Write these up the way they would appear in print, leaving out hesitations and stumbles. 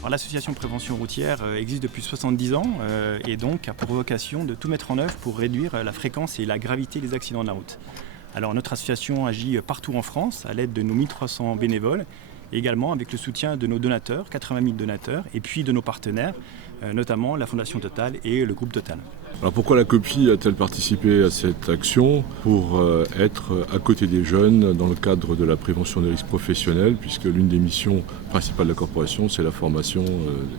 Alors, l'association Prévention routière existe depuis 70 ans et donc a pour vocation de tout mettre en œuvre pour réduire la fréquence et la gravité des accidents de la route. Alors, notre association agit partout en France à l'aide de nos 1300 bénévoles, et également avec le soutien de nos donateurs, 80 000 donateurs, et puis de nos partenaires, notamment la Fondation Total et le groupe Total. Alors pourquoi la COPI a-t-elle participé à cette action? Pour être à côté des jeunes dans le cadre de la prévention des risques professionnels, puisque l'une des missions principales de la corporation, c'est la formation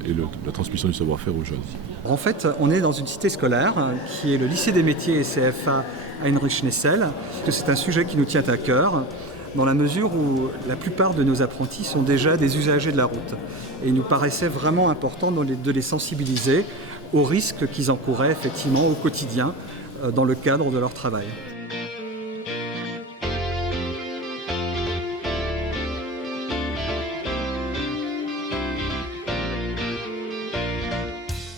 et la transmission du savoir-faire aux jeunes. En fait, on est dans une cité scolaire qui est le lycée des métiers et CFA Heinrich-Nessel. C'est un sujet qui nous tient à cœur, dans la mesure où la plupart de nos apprentis sont déjà des usagers de la route. Et il nous paraissait vraiment important de les sensibiliser aux risques qu'ils encouraient effectivement au quotidien dans le cadre de leur travail.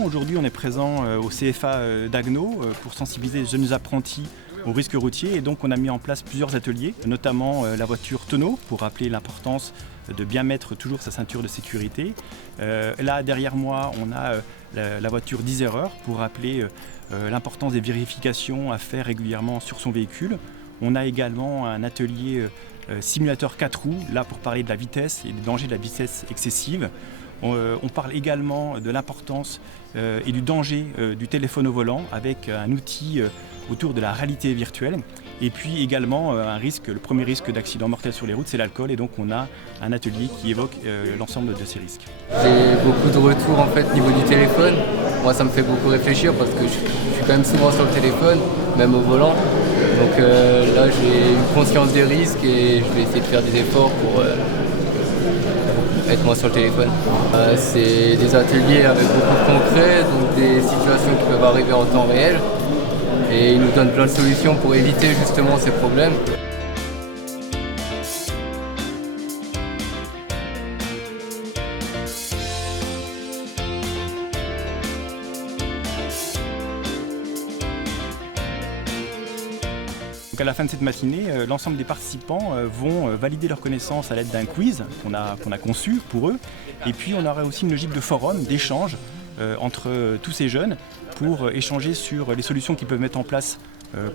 Aujourd'hui, on est présent au CFA d'Agno pour sensibiliser les jeunes apprentis aux risques routiers, et donc on a mis en place plusieurs ateliers, notamment la voiture tonneau pour rappeler l'importance de bien mettre toujours sa ceinture de sécurité. Là derrière moi on a la voiture 10 erreurs pour rappeler l'importance des vérifications à faire régulièrement sur son véhicule. On a également un atelier simulateur 4 roues, là pour parler de la vitesse et des dangers de la vitesse excessive. On parle également de l'importance et du danger du téléphone au volant avec un outil autour de la réalité virtuelle. Et puis également le premier risque d'accident mortel sur les routes, c'est l'alcool, et donc on a un atelier qui évoque l'ensemble de ces risques. J'ai beaucoup de retours en fait au niveau du téléphone. Moi ça me fait beaucoup réfléchir parce que je suis quand même souvent sur le téléphone, même au volant. Donc là j'ai une conscience des risques et je vais essayer de faire des efforts pour être moins sur le téléphone. C'est des ateliers avec beaucoup de concret, donc des situations qui peuvent arriver en temps réel. Et ils nous donnent plein de solutions pour éviter justement ces problèmes. Donc à la fin de cette matinée, l'ensemble des participants vont valider leurs connaissances à l'aide d'un quiz qu'on a conçu pour eux. Et puis on aura aussi une logique de forum, d'échange entre tous ces jeunes pour échanger sur les solutions qu'ils peuvent mettre en place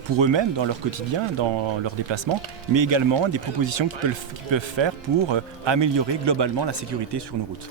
pour eux-mêmes dans leur quotidien, dans leurs déplacements, mais également des propositions qu'ils peuvent faire pour améliorer globalement la sécurité sur nos routes.